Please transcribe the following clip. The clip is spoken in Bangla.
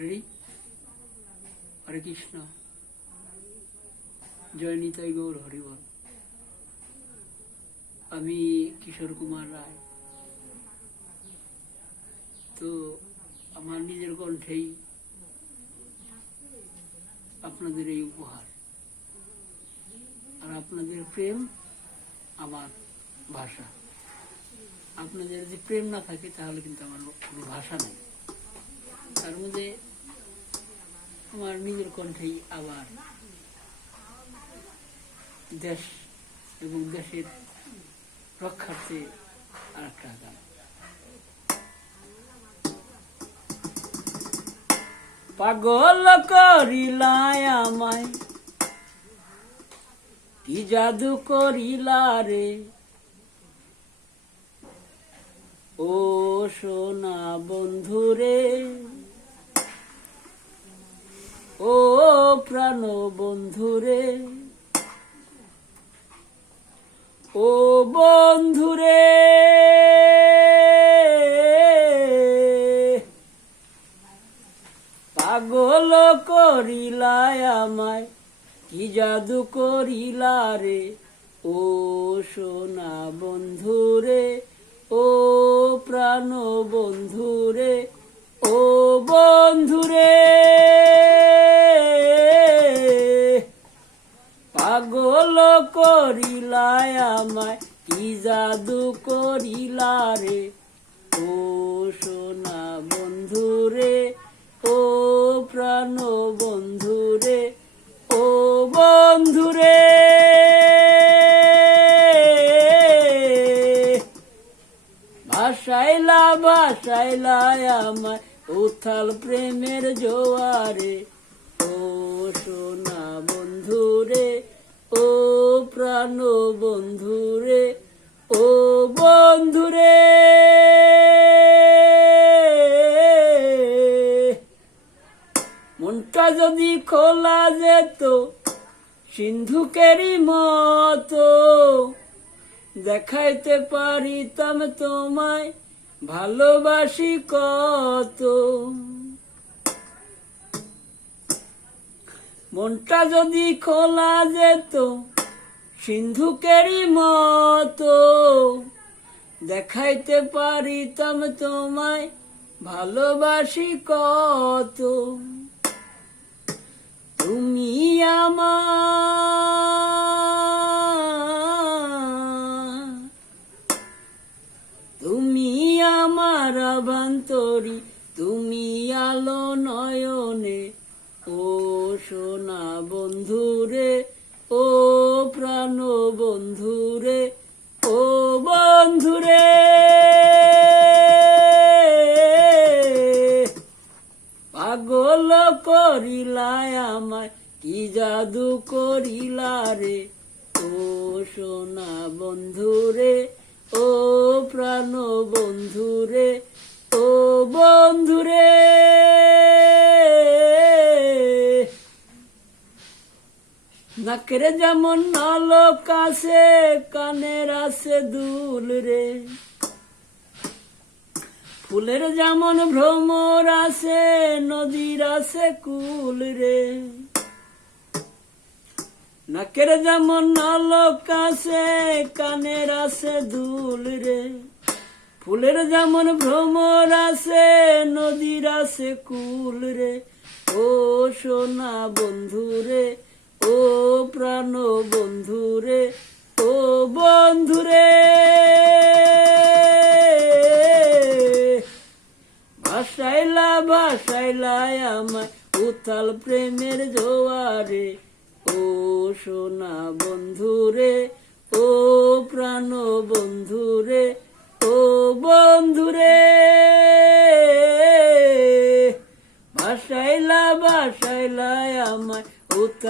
রেডি? হরে কৃষ্ণ, জয় নিতাই গৌর হরিবল। আমি কিশোর কুমার রায়। তো আমার নিজের কণ্ঠেই আপনাদের এই উপহার, আর আপনাদের প্রেম আমার ভাষা। আপনাদের যদি প্রেম না থাকে তাহলে কিন্তু আমার কোনো ভাষা নেই। তার মধ্যে আমার নিজের কণ্ঠেই আবার দেশ এবং দেশের রক্ষার্থে আর একটা গান। পাগল করিলায় আমায়, কি জাদু করিলা রে, ও সোনা বন্ধুরে, ও প্রাণ বন্ধুরে, ও বন্ধুরে, পাগল করিলায় আমায়, কি জাদু করিলা রে, ও সোনা বন্ধুরে, ও প্রাণ বন্ধুরে, ও বন্ধুরে, পাগল করিলায় আমায়, কি জাদু করিলা রে, ও সোনা বন্ধুরে, ও প্রাণ বন্ধুরে, ও বন্ধুরে, ভাসাইলা ভাসাইলা আমায় উথাল প্রেমের জোয়ারে, ও সোনা বন্ধুরে, ও প্রাণ বন্ধুরে, ও বন্ধুরে, মনটা যদি খোলা যেত সিন্ধুকেরই মতো, দেখাইতে পারিতাম তোমায় ভালোবাসি কত। মনটা যদি খোলা যেত সিন্ধুকেরই মতো, দেখাইতে পারিতাম তোমায় ভালোবাসি কত। তুমি আমার আভ্যন্তরী, তুমি আলো নয়নে, ও সোনা বন্ধুরে, ও প্রাণ বন্ধুরে, ও বন্ধুরে, পাগল করিলায় আমায়, কি জাদু করিলা রে, ও সোনা বন্ধুরে, ও প্রাণ বন্ধুরে, ও বন্ধুরে, নাকের যেমন নলক আছে, কানের আছে দুল রে, ফুলের যেমন ভ্রমর আছে, নদীর আছে কুল রে, নাকের যেমন নলক আছে, কানের আছে দুল রে, ফুলের যেমন ভ্রমর আছে, নদীর আছে কুল রে, ও সোনা বন্ধুরে, ও প্রাণ বন্ধুরে, ও বন্ধুরে, ভাসাইলা ভাসাইলা আমায় উথাল প্রেমের জোয়ারে, ও সোনা বন্ধুরে, ও প্রাণ বন্ধুরে, ও বন্ধুরে, ভাসাইলা ভাসাইলা আমায় উথাল